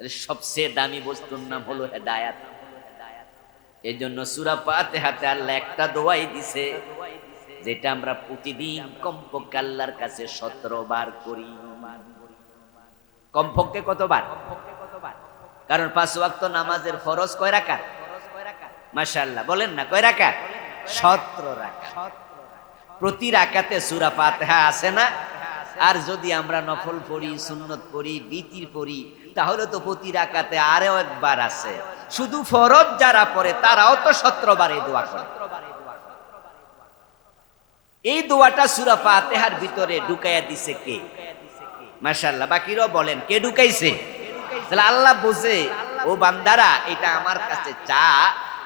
সবচেয়ে দামি বস্তুর নাম হলো হেদায়াত। এই জন্য সূরা ফাতিহাতে আল্লাহ একটা দোয়াই দিছে, যেটা আমরা প্রতিদিন কমপক্ষে আল্লাহর কাছে 17 বার করি। কমপক্ষে কতবার? কারণ 5 ওয়াক্ত নামাজের ফরজ কয় রাকাত? মাশাআল্লাহ, বলেন না কয় রাকাত? 17 রাকাত। প্রতি রাকাতে সূরা ফাতিহা আছে না? আর যদি আমরা নফল পড়ি, সুন্নত পড়ি, বিতির পড়ি, তাহলে তো প্রতি রাকাতে আরো একবার আছে। শুধু ফরজ যারা পড়ে তারাও তো 17 বার এই দোয়া করে। এই দোয়াটা সূরা ফাতিহার ভিতরে ঢুকাইয়া দিছে কে? মাশাআল্লাহ, বাকিরাও বলেন কে ঢুকাইছে? তাহলে আল্লাহ বোঝে, ও বান্দারা এটা আমার কাছে চা,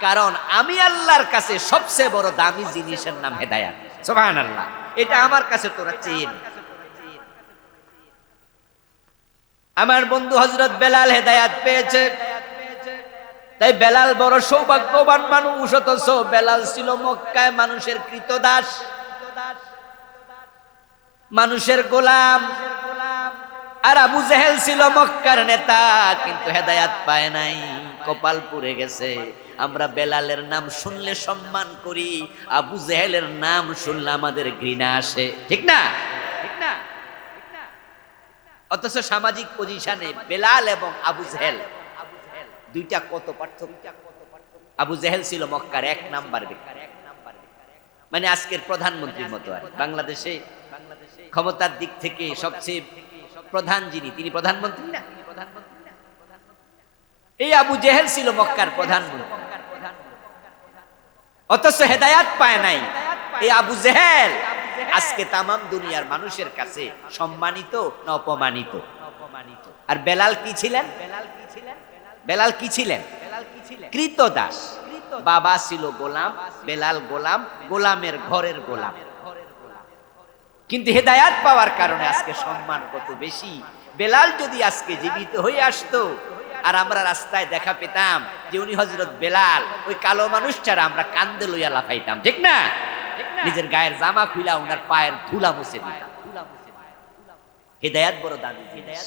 কারণ আমি আল্লাহর কাছে সবচেয়ে বড় দামি জিনিসের নাম হেদায়াত। সুবহানাল্লাহ, এটা আমার কাছে তোরা চেন। আমার বন্ধু হযরত বেলাল হেদায়াত পেয়েছে, তাই বেলাল বড় সৌভাগ্যবান মানুষ। অথচ বেলাল ছিল মক্কায় মানুষের কৃতদাস, মানুষের গোলাম। আর আবু জেহেল ছিল মক্কার নেতা, কিন্তু হেদায়াত পায় নাই, কপাল পুড়ে গেছে। আমরা বেলালের নাম শুনলে সম্মান করি, আবু জেহেলের নাম শুনলে আমাদের ঘৃণা আসে, ঠিক না? অথচ সামাজিক পজিশনে বেলাল এবং আবু জেহেল দুইটা কত পার্থক্য। আবু জেহেল ছিল মক্কার 1 নাম্বার ব্যক্তি, মানে আজকের প্রধানমন্ত্রীর মতো। আর বাংলাদেশে ক্ষমতার দিক থেকে সবচেয়ে প্রধান যিনি, তিনি প্রধানমন্ত্রী না? এই আবু জেহেল ছিল মক্কার প্রধানমন্ত্রী, অথচ হেদায়াত পায় নাই। এই আবু জেহেল আজকে তামাম দুনিয়ার মানুষের কাছে সম্মানিত না অপমানিত? আর বেলাল কি ছিলেন? বেলাল কি ছিলেন? কৃতদাস। বাবা ছিল গোলাম, বেলাল গোলাম, গোলামের ঘরের গোলাম। কিন্তু হেদায়াত পাওয়ার কারণে আজকে সম্মান কত বেশি। বেলাল যদি আজকে জীবিত হয়ে আসতো আর আমরা রাস্তায় দেখা পেতাম যে উনি হযরত বেলাল, ওই কালো মানুষটারা আমরা কান্দে লইয়া লাফাইতাম, ঠিক না? নিজের গায়ের জামা খুইলা ওনার পায়ের ধুলা মুছে দিতাম। হেদায়াত বড় দামি জিনিস।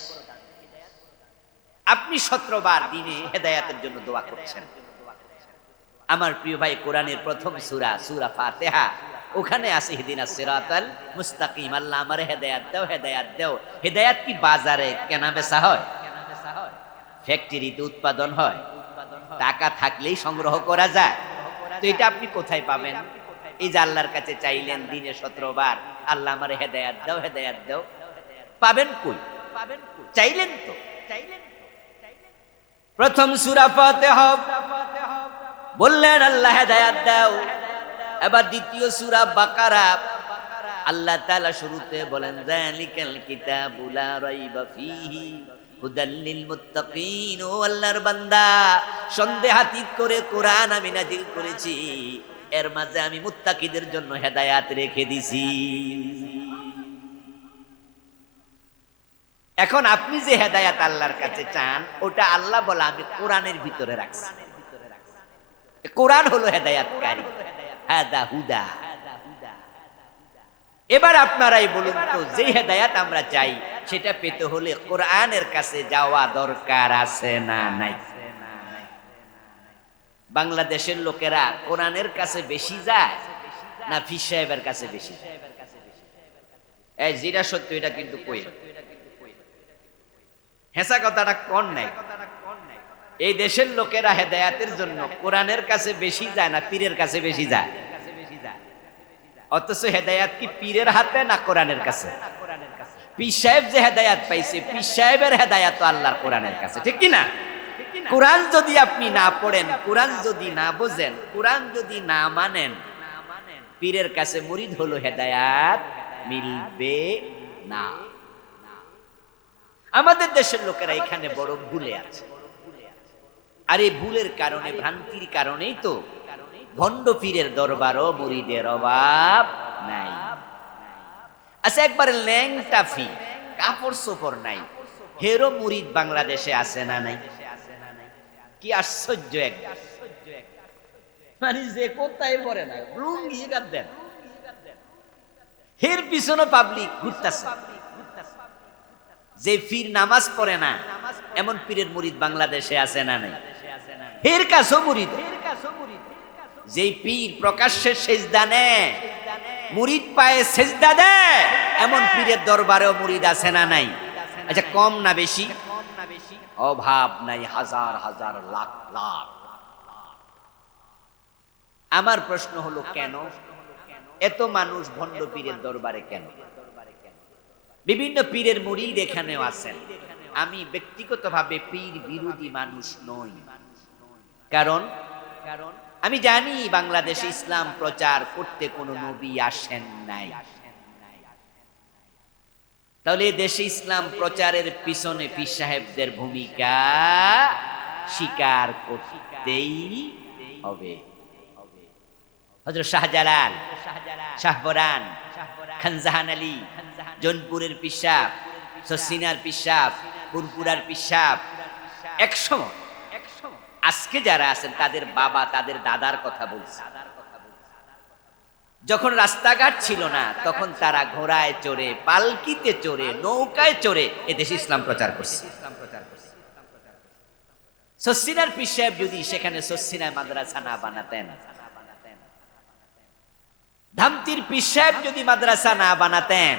আপনি 17 বার দিনে হেদায়াতের জন্য দোয়া করছেন। আমার প্রিয় ভাই, কোরআনের প্রথম সূরা, সূরা ফাতিহা, ওখানে আছে ইহদিনাস সিরাতাল মুস্তাকিম। আল্লাহ আমারে হেদায়াত দাও, হেদায়াত দাও। হেদায়াত কি বাজারে কেনা বেচা হয়? ফ্যাক্টরিতে উৎপাদন হয়? টাকা থাকলেই সংগ্রহ করা যায়? তো এটা আপনি কোথায় পাবেন? এই যে আল্লাহর কাছে চাইলেন দিনে 17 বার, আল্লাহ আমারে হেদায়াত দাও, হেদায়াত দাও, পাবেন কই? চাইলেন তো। প্রথম সূরা ফাতিহা বললেন আল্লাহ হেদায়াত দাও। এবার দ্বিতীয় সূরা বাকারা আল্লাহ তাআলা শুরুতে বলেন যালিকাল কিতাবু লা রাইবা ফীহি হুদাল লিল মুত্তাকিন। ও আল্লাহর বান্দা, সন্দেহাতীত করে কোরআন আমি নাযিল করেছি, এর মাঝে আমি মুত্তাকিদের জন্য হেদায়াত রেখে দিছি। এখন আপনি যে হেদায়াত আল্লাহর কাছে চান, ওটা আল্লাহ বলে আমি কোরআনের ভিতরে রাখছি। কোরআন হলো হেদায়াতকারী, হাদা হুদা। এবার আপনারাই বলুন তো, যে হেদায়াত আমরা চাই সেটা পেতে হলে কোরআনের কাছে যাওয়া দরকার আছে না নাই? বাংলাদেশের লোকেরা কোরআনের কাছে বেশি যায় না ফির সাহেবের কাছে বেশি? এই যেটা সত্য এটা কিন্তু কই, হেসা কথাটা কোন নাই। এই দেশের লোকেরা হেদায়াতের জন্য কোরআনের কাছে বেশি যায় না পীরের কাছে বেশি যায়? অথচ হেদায়াত কি পীরের হাতে না কোরআনের কাছে? পীর সাহেব যে হেদায়াত পাইছে, পীর সাহেবের হেদায়াত তো আল্লাহর কোরআনের কাছে, ঠিক কি না? কোরআন যদি আপনি না পড়েন, কোরআন যদি না বোঝেন, কোরআন যদি না মানেন, পীরের কাছে মুরিদ হলো হেদায়াত মিলবে না। আমাদের দেশের লোকেরা এখানে বড় ভুলে আছে। আর এই ভুলের কারণে, ভ্রান্তির কারণেই তো ভণ্ড পীরের দরবারও মুরিদের অভাব নাই। আচ্ছা, একবারে ল্যাংটা ফি, কাপড় সোপড় নাই, হেরো মুরিদ বাংলাদেশে আছে না নাই? কি আশ্চর্য এক, মানে যে কোথায় পড়ে না লুঙ্গি গাদ দেন, হের পিছনে পাবলিক ঘুরতেছে। যে ফির নামাজ পড়ে না, এমন পীরের মুরিদ বাংলাদেশে আছে না নাই? এর কাছেও মুরিদ, যেই পীর প্রকাশ্যে সেজদা নেয়, মুরিদ পায়ে সেজদা দেয়, এমন পীরের দরবারেও মুরিদ আছে না নাই? আচ্ছা, কম না বেশি? অভাব নাই, হাজার হাজার লাখ লাখ। আমার প্রশ্ন হলো, কেন এত মানুষ ভণ্ড পীরের দরবারে? কেন? বিভিন্ন পীরের মুরিদ এখানেও আছেন। আমি ব্যক্তিগতভাবে পীর বিরোধী মানুষ নই, কারণ আমি জানি বাংলাদেশে ইসলাম প্রচার করতে কোনো নবী আসেন নাই। তাহলে দেশে ইসলাম প্রচারের পিছনে পীর সাহেবদের ভূমিকা স্বীকার করতেই হবে। হযরত শাহজালাল, শাহপরান, খানজাহান আলী, জৌনপুরের পীর সাহেব, সসিনার পীর সাহেব, পুরপুরার পীর সাহেব, একসময় আজকে যারা আছেন তাদের বাবা, তাদের দাদার কথা বলছে। যখন রাস্তাঘাট ছিল না, তখন তারা ঘোড়ায় চড়ে, পালকিতে চড়ে, নৌকায় চড়ে এদেশে ইসলাম প্রচার করছে। সসিনার পীর সাহেব যদি সেখানে সসিনায় মাদ্রাসা না বানাতেন, ধামতির পীর সাহেব যদি মাদ্রাসা না বানাতেন,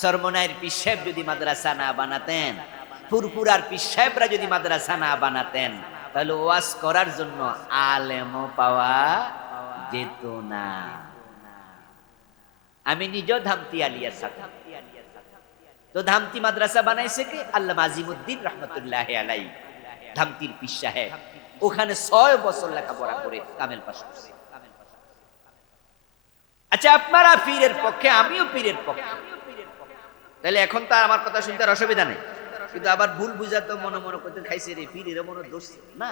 সরমনাইয়ের পীর সাহেব যদি মাদ্রাসা না বানাতেন, ফুরফুরার পীর সাহেবরা যদি মাদ্রাসা না বানাতেন, তাহলে ওয়াজ করার জন্য আলেমও পাওয়া যেত না। আমি নিজেও ধামতি আলিয়ার সাথে, তো ধামতি মাদ্রাসা বানাইছে কে? আল্লামা আজিমউদ্দিন রহমতুল্লাহ আলাইহি, ধামতির পীর সাহেব। ওখানে 6 বছর লেখাপড়া করে কামেল পাশ করছে। আচ্ছা, আপনারা পীরের পক্ষে, আমিও পীরের পক্ষে, তাহলে এখন তো আমার কথা শুনতে আর অসুবিধা নেই। কিন্তু আবার ভুল বুঝাতো, মনে মনে করতে খাইছে রে পীরের মনে দোষ না।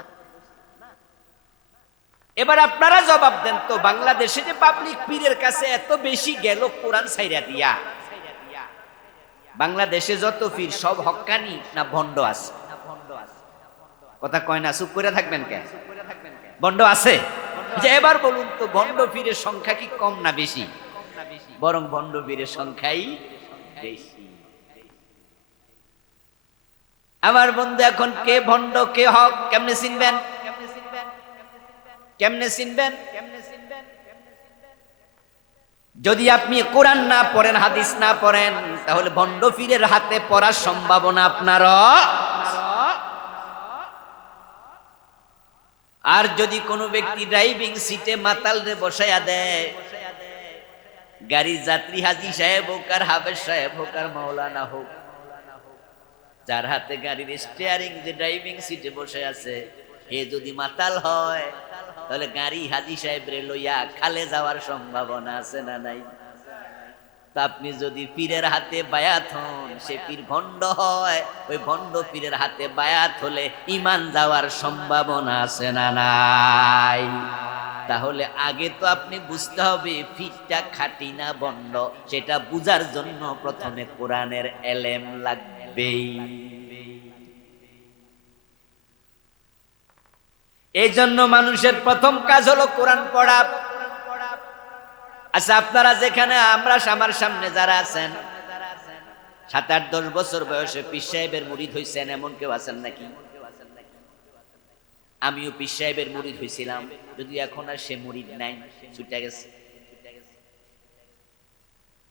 এবার আপনারা জবাব দেন তো, বাংলাদেশে যে পাবলিক পীরের কাছে এত বেশি গেল কোরআন ছাইরা দিয়া, বাংলাদেশে যত পীর সব হক্কানি না ভণ্ড আছে? কথা কয় না, চুপ করে থাকবেন কেন? ভণ্ড আছে। যে এবার বলুন তো, ভণ্ড পীরের সংখ্যা কি কম না বেশি? বরং ভণ্ড পীরের সংখ্যাই বেশি। আমার বন্ধু, এখন কে ভণ্ড কে হক কেমনে চিনবেন? কেমনে চিনবেন? যদি আপনি কোরআন না পড়েন, হাদিস না পড়েন, তাহলে ভণ্ড পীরের হাতে পড়ার সম্ভাবনা আপনার। আর যদি কোনো ব্যক্তি ড্রাইভিং সিটে মাতাল রে বসায়া দেয়, গাড়ির যাত্রী হাজী সাহেব হোক আর হাফেজ সাহেব হোক আর মাওলানা হোক, যার হাতে গাড়ির স্টিয়ারিং, যে ড্রাইভিং সিটে বসে আছে, এ যদি মাতাল হয়, তাহলে গাড়ি হাজী সাহেব রে লইয়া খালে যাওয়ার সম্ভাবনা আছে না নাই? তা আপনি যদি পীরের হাতে বায়াত হন, সে পীর ভণ্ড হয়, ওই ভণ্ড পীরের হাতে বায়াত হলে ঈমান যাওয়ার সম্ভাবনা আছে না নাই? তাহলে আগে তো আপনি বুঝতে হবে পীরটা খাঁটি না ভণ্ড, সেটা বুঝার জন্য প্রথমে কোরআনের এলেম লাগবেই। এই জন্য মানুষের প্রথম কাজ হলো কোরআন পড়া। আচ্ছা, আপনারা যেখানে, আমরা আমার সামনে যারা আছেন, 7-8-10 বছর বয়সে পীর সাহেবের মুরিদ হইছেন, এমন কেউ আছেন নাকি? আমিও পীর সাহেবের মুরিদ হইছিলাম, যদি এখন আর সে মুরিদ নাই, ছুটে গেছে।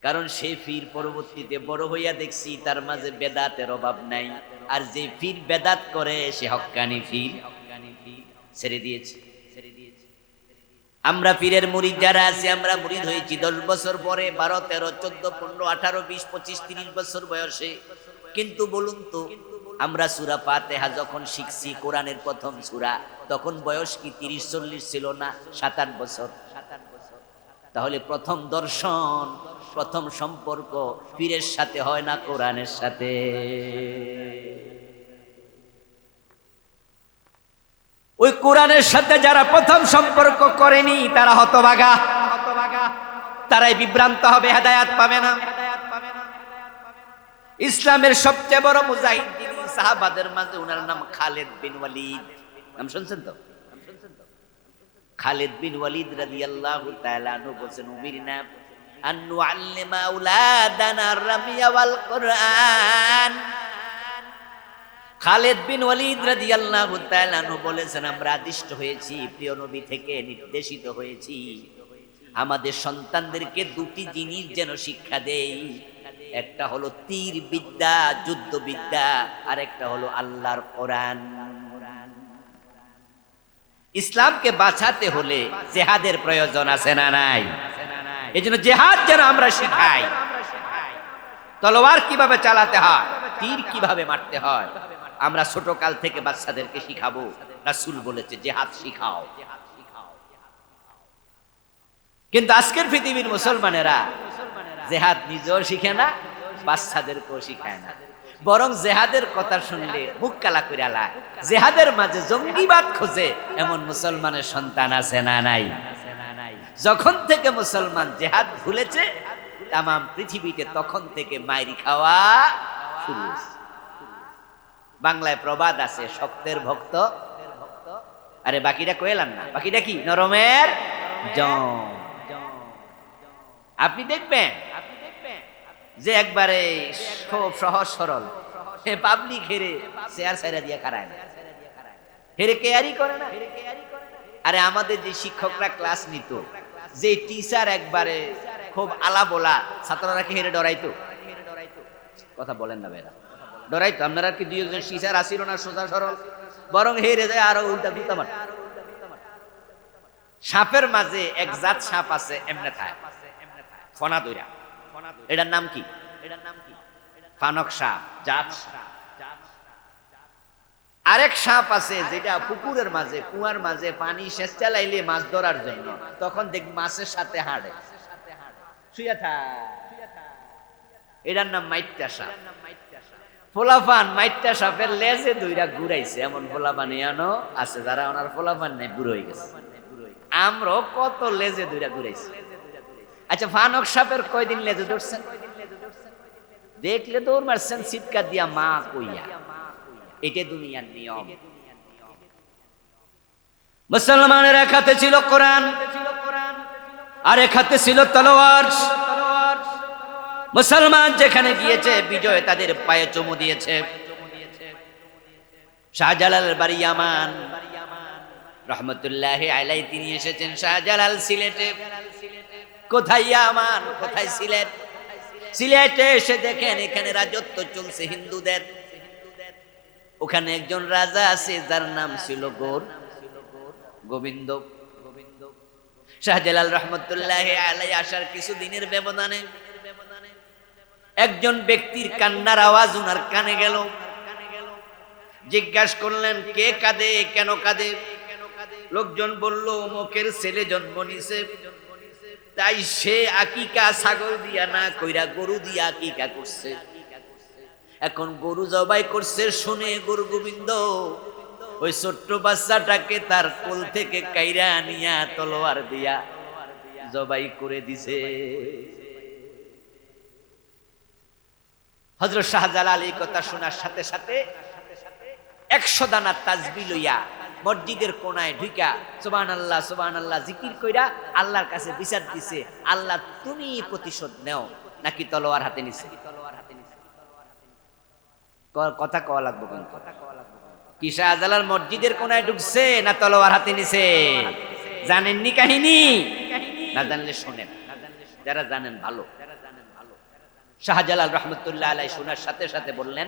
কারণ সে পীর পরবর্তীতে বড় হইয়া দেখছি তার মাঝে বেদাতের অভাব নাই, আর যে পীর বেদাত করে সে হক্কানি পীর ছেড়ে দিয়েছে। আমরা পীরের মুরিদ যারা আছি, আমরা মুরিদ হয়েছি 10 বছর পরে, 12, 13, 14, 15, 18, 20, 25, 30 বছর বয়সে। কিন্তু বলুন তো, আমরা সূরা ফাতিহা যখন শিখছি, কোরআনের প্রথম সূরা, তখন বয়স কি 30-40 ছিল না? 7-8 বছর। তাহলে প্রথম দর্শন, প্রথম সম্পর্ক পীরের সাথে হয় না কোরআনের সাথে? ওই কোরআনের সাথে যারা প্রথম সম্পর্ক করেনি, তারা হতভাগা, তারাই বিভ্রান্ত হবে, হেদায়েত পাবে না। ইসলামের সবচেয়ে বড় মুজাহিদ যিনি সাহাবাদের মাঝে, ওনার নাম খালিদ বিন ওয়ালিদ। নাম শুনছেন তো? খালিদ বিন ওয়ালিদ রাদিয়াল্লাহু তাআলা আনহু বলেন, উমিরনা আন নুআল্লিমা আওলাদানা রামিয়া ওয়াল কুরআন। খালিদ বিন ওয়ালিদ রাদিয়াল্লাহু তাআলা আনহু বলেছেন, আমরা আদিষ্ট হয়েছি, প্রিয় নবী থেকে নির্দেশিত হয়েছি, আমাদের সন্তানদেরকে দুটি জিনিস যেন শিক্ষা দেই। একটা হলো তীর বিদ্যা, যুদ্ধ বিদ্যা, আর একটা হলো আল্লাহর কোরআন। ইসলামকে বাঁচাতে হলে জিহাদের প্রয়োজন আছে না নাই? এজন্য জিহাদ যেন আমরা শিখাই, তলোয়ার কিভাবে চালাতে হয়, তীর কিভাবে মারতে হয়, আমরা ছোট কাল থেকে বাচ্চাদেরকে শিখাবো। রাসূল বলেছে জিহাদ শিখাও। কিন্তু আজকের পৃথিবীর মুসলমানেরা জিহাদ নিজেও শিখে না, বাচ্চাদেরকেও শিখায় না, বরং জিহাদের কথা শুনলে মুখ কালা করে আলায়। জিহাদের মাঝে জঙ্গিবাদ খোঁজে এমন মুসলমানের সন্তান আছে না নাই? যখন থেকে মুসলমান জিহাদ ভুলেছে তাম পৃথিবীতে, তখন থেকে মাইরি খাওয়া শুরু হয়েছে। বাংলায় প্রবাদ আছে, শক্তের ভক্ত, আরে বাকিটা কইলাম না, বাকিটা কি? নরমের জম। আপনি দেখবেন যে একবারে খুব সহজ সরল পাবলিক হেরে চেয়ার ছাইরা দিয়ে খারায় না, হেরে কেয়ারি করে না। আরে আমাদের যে শিক্ষকরা ক্লাস নিত, যে টিচার একবারে খুব আলা বলা, ছাত্ররা কি হেরে ডরাইতো? কথা বলেন না বেরা, ডরাইতো? আপনারা কি দুইজন টিচার আসিল না সোজা সরল? বরং হেরে যায় আরো উল্টা গুতা মার। সাপের মাঝে এক জাত সাপ আছে, এমনে থাকে ফনা দইরা, এটার নাম কি? ফানক সাপ জাত। আরেক সাপ আছে যেটা পুকুরের মাঝে, কুয়ার মাঝে পানি সেচ চালাইলে মাছ ধরার জন্য, তখন দেখ মাছের সাথে হাঁটে, শুয়ে থাকে, এটার নাম মাইট্টা সাপ। পোলাপান মাইট্টা সাপের লেজে দুইটা ঘুরাইছে, এমন পোলাপান এনো আছে যারা ওনার পোলাপান নেই, বুড়ো হয়ে গেছে। আমরাও কত লেজে দুইটা ঘুরাইছি। আচ্ছা, ফানক সাপের কয়দিন লেজে ধরছেন? দেখলে দৌড় মারছেন চিৎকার দিয়া, মা কইয়া। এটা দুনিয়ার নিয়ম। মুসলমানের এক হাতে ছিল কোরআন, আর এক হাতে ছিল তলোয়ার। মুসলমান যেখানে গিয়েছে বিজয় তাদের পায়ে চুমু দিয়েছে। শাহজালালের বাড়ি ইয়ামান রহমতুল্লাহি আলাইহি, তিনি এসেছেন শাহজালাল সিলেটে। কোথায় ইয়ামান, কোথায় সিলেট? সিলেটে এসে দেখেন এখানে রাজত্ব চলছে হিন্দুদের। ওখানে একজন রাজা আছে যার নাম ছিল গোবিন্দ। শাহজালাল রহমতুল্লাহি আলাইহি আসার কিছু দিনের ব্যবধানে একজন ব্যক্তির কান্নার আওয়াজ ওনার কানে গেল। জিজ্ঞাসা করলেন, কে কাঁদে, কেন কাঁদে? লোকজন বলল, অমুকের ছেলে জন্ম নিছে, তাই সে আকিকা ছাগল দিয়া না কইরা গরু দিয়া আকিকা করছে। এখন গরু জবাই করছে শুনে গুরু গোবিন্দ ওই ছোট্ট বাচ্চাটাকে তার কোল থেকে কাইরা নিয়া তলোয়ার দিয়া জবাই করে দিছে। হযরত শাহজালাল এই কথা শোনার সাথে সাথে 100 দানা তাসবিহ লইয়া মসজিদের কোনায় ঢুকা সুবহানাল্লাহ সুবহানাল্লাহ জিকির কইরা আল্লাহর কাছে বিচার দিছে, আল্লাহ তুমি প্রতিশোধ নাও নাকি তলোয়ার হাতে নিছে? কথা কওয়া লাগবে কিন্তু। কি শাহজালাল মসজিদের কোনায় ঢুকছে না তলোয়ার হাতে নিছে? জানেননি কাহিনী? না জানলে শোনেন, যারা জানেন ভালো। শাহজালাল রহমতুল্লাহ আলাইহি শোনার সাথে সাথে বললেন,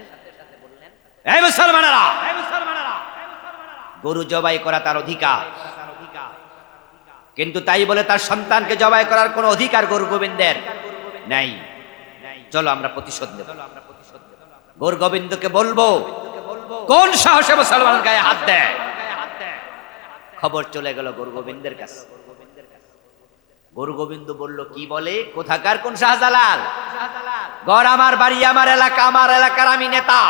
এই মুসলমানেরা, গরু জবাই করা তার অধিকার, কিন্তু তাই বলে তার সন্তানকে জবাই করার কোন অধিকার গরু গোবিন্দের নাই। চলো আমরা প্রতিশোধ নেব। গরু গোবিন্দকে বলবো, কোন সাহসে মুসলমান গায়ে হাত দেয়? খবর চলে গেল গরু গোবিন্দের কাছে। গরু গোবিন্দ বলল, কি বলে? কোথাকার কোন শাহজালাল? গড় আমার বাড়ি, আমার এলাকা, আমার এলাকার আমি নেতা,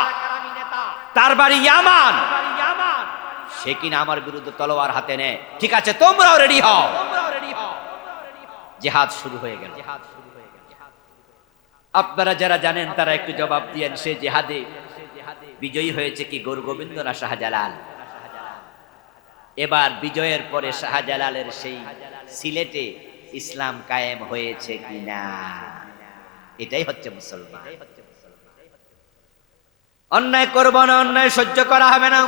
তার বাড়ি ইয়ামান, সে কিনা আমার বিরুদ্ধে তলোয়ার হাতে নেয়। ঠিক আছে, তোমরাও রেডি হও। জিহাদ শুরু হয়ে গেল। আপনারা যারা জানেন তারা একটু জবাব দিয়েন, সে জিহাদে বিজয়ী হয়েছে কি গরু গোবিন্দ না শাহজালাল? এবার বিজয়ের পরে শাহজালালের সেই সিলেটে ইসলাম কায়েম হয়েছে কিনা? এটাই হচ্ছে মুসলমান। অন্যায় করব না, অন্যায় সহ্য করা হবে না।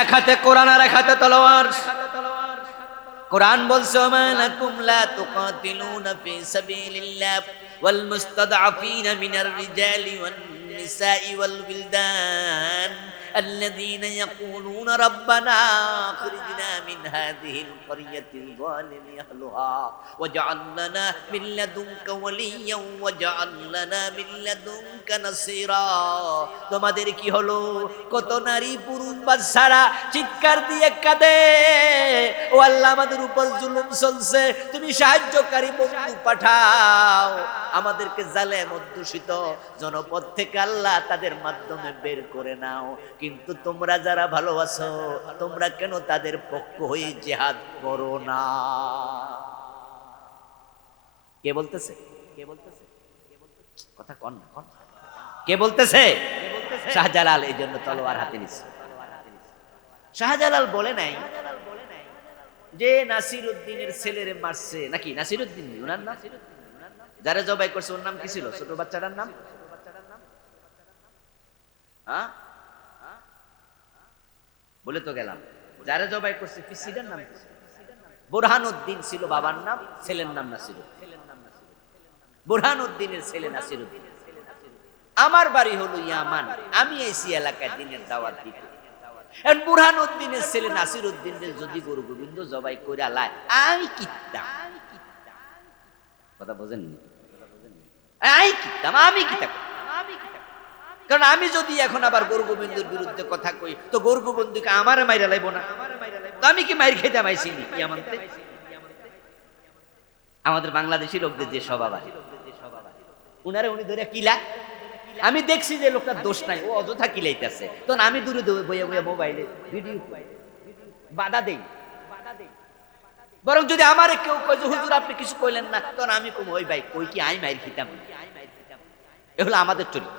এক হাতে কোরআন আর এক হাতে তলোয়ার। কোরআন বলছে ওমা লাকুম লা তুকাতিলুনা ফি সাবিলিল্লাহ ওয়াল মুস্তাদআফিনা মিনার রিজালি ওয়ান নিসাই ওয়াল বিলদান الذين يقولون ربنا اخرجنا من هذه القرية الظالم أهلها واجعل لنا من لدنك وليا واجعل لنا من لدنك نصيرا। তোমাদের কি হলো? কত নারী পুরুষ বাচ্চারা চিৎকার দিয়ে কাঁদে, ও আল্লাহ আমাদের উপর জুলুম চলছে, তুমি সাহায্যকারী বন্ধু পাঠাও, আমাদেরকে জালেম অধ্যুষিত জনপদ থেকে আল্লাহ তাদের মাধ্যমে বের করে নাও। কিন্তু তোমরা যারা ভালোবাসো, তোমরা কেন তাদের পক্ষ হয়ে জিহাদ করো না? কে বলতেছে? কে বলতেছে? কথা কন না, কন। কে বলতেছে? শাহজালাল এই জন্য তলোয়ার হাতে নিছে। শাহজালাল বলে নাই যে নাসির উদ্দিনের ছেলেরে মারছে, নাকি নাসির উদ্দিন ওনার নাম, যারা জবাই করছে ওর নাম কি ছিল? ছোট বাচ্চাটার নাম বলে তো গেলাম। যারা জবাই করছে পিসিটার নাম বুরহানুদ্দিন ছিল বাবার নাম, ছেলের নাম নাসির। বুরহানুদ্দিনের ছেলে নাসির উদ্দিন। আমার বাড়ি হলো ইয়ামান, আমি এসি এলাকায় দিনের দাওয়াত দিতে। এখন বুরহানুদ্দিনের ছেলে নাসির উদ্দিনের যদি গরু গোবিন্দ জবাই করে আলায়, আমি কিতাম কথা বোঝেন, আমি কিতাম। কারণ আমি যদি এখন আবার গরু গোবিন্দের বিরুদ্ধে কথা কই, তো গরু গোবিন্দকে আমার মাইরা লাইব না? তো আমি কি মাইর খেতে মাইছি? আমাদের বাংলাদেশি লোকদের যে স্বভাব আছে, উনারে উনি ধরে কিলা, আমি দেখছি যে লোকটার দোষ নাই, ও অযথা কিলাইতেছে, তখন আমি দূরে দূরে বইয়া বইয়া মোবাইলে ভিডিও বাধা দেই। বরং যদি আমারে কেউ কয় যে হুজুর আপনি কিছু কইলেন না, তখন আমি কই ওই ভাই কই কি আই মাইর খিতাম। এ হলো আমাদের চরিত্র।